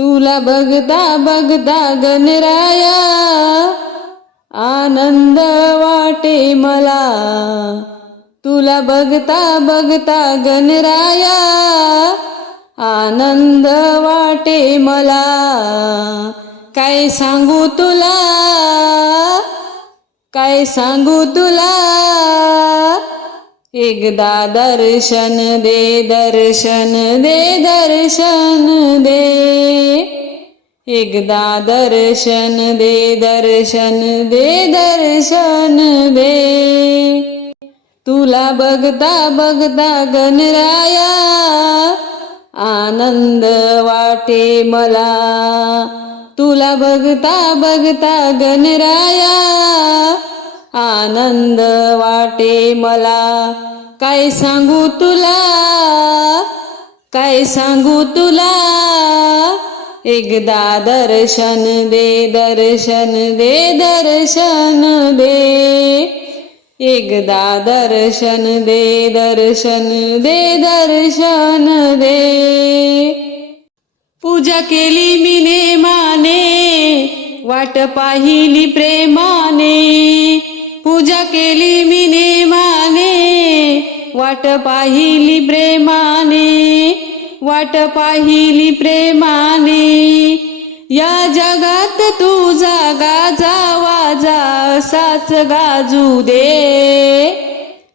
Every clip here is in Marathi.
तुला बघता बघता गणराया आनंद वाटे मला. तुला बघता बघता गणराया आनंद वाटे मला. काय सांगू तुला? काय सांगू तुला? एकदा दर्शन दे दर्शन दे दर्शन दे. एकदा दर्शन दे दर्शन दे दर्शन दे. तुला बघता बघता गणराया आनंद वाटे मला. तुला बघता बघता गणराया आनंद वाटे मला. काय सांगू तुला? काय सांगू तुला? एकदा दर्शन दे दर्शन दे दर्शन दे. एकदा दर्शन दे दर्शन दे दर्शन दे. पूजा केली मी नेमाने वाट पाहिली प्रेमाने. पूजा केली मी नेमाने वाट पाहिली प्रेमाने. वाट पाहिली प्रेमाने. या जगात तू जागा जावा जा साच गाजू दे.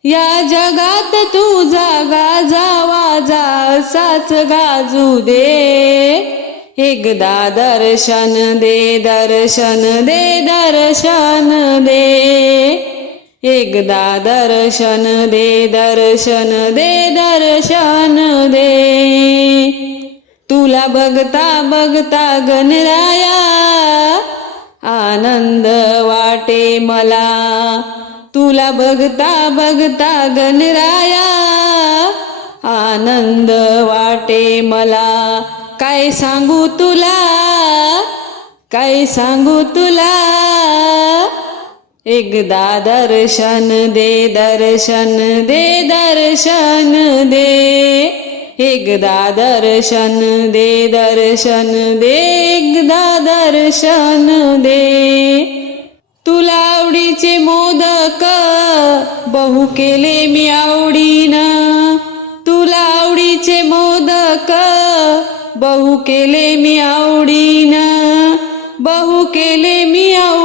या जगात तू जागा जावा जासाच गाजू दे. एकदा दर्शन दे दर्शन दे दर्शन दे. एकदा दर्शन दे दर्शन दे दर्शन दे. तुला बघता बघता गणराया आनंद वाटे मला. तुला बघता बघता गणराया आनंद वाटे मला. काय सांगू तुला? काय सांगू तुला? एकदा दर्शन दे दर्शन दे दर्शन दे. एकदा दर्शन दे दर्शन दे एकदा दर्शन दे. तुला आवडीचे मोदक बहु केले मी आवडीन. तुला आवडीचे मोदक बहु केले मी आवडीन. बहु केले मी आवडी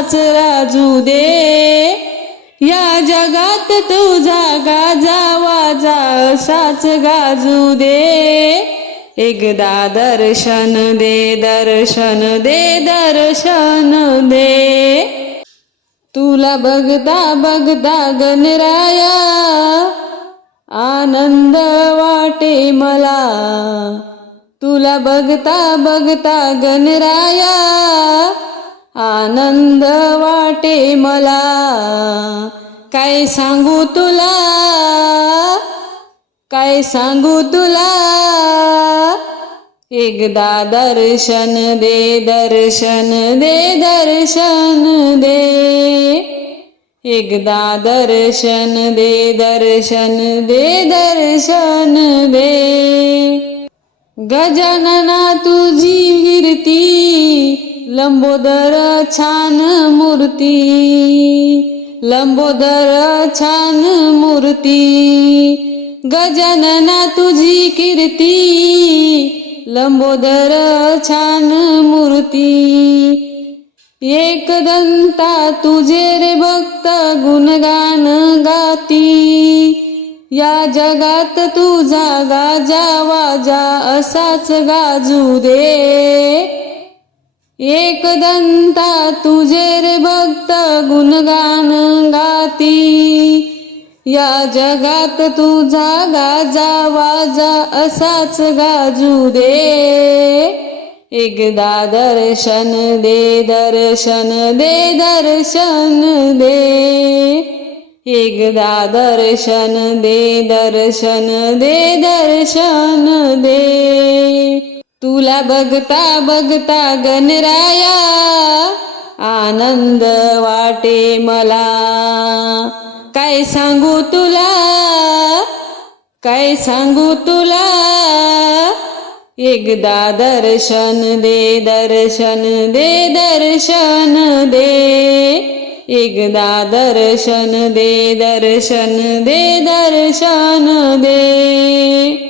तुझाच राजू दे. या जगात तुझा जागा जावा असाच गाजू दे. एकदा दर्शन दे दर्शन दे दर्शन दे. तुला बघता बघता गणराया आनंद वाटे मला. तुला बघता बघता गणराया आनंद वाटे मला. काय सांगू तुला? काय सांगू तुला? एकदा दर्शन दे दर्शन दे दर्शन दे. एकदा दर्शन दे दर्शन दे दर्शन दे. गजानना तुझी कीर्ती लंबोदर छान मूर्ती लंबोदर छान मूर्ती गजानना तुझी कीर्ती लंबोदर छान मूर्ती. एकदंता तुझे रे भक्त गुणगान गाती या जगात तुझा गाजा वाजा असाच गाजू दे. एकदंता तुझे रे भक्त गुणगान गाती. या जगात तुझा गाजा जावा जा असाच गाजू दे. एकदा दर्शन दे दर्शन दे दर्शन दे. एकदा दर्शन दे दर्शन दे दर्शन दे. तुला बघता बघता गणराया आनंद वाटे मला. काय सांगू तुला? काय सांगू तुला? एकदा दर्शन दे दर्शन दे दर्शन दे. एकदा दर्शन दे दर्शन दे दर्शन दे.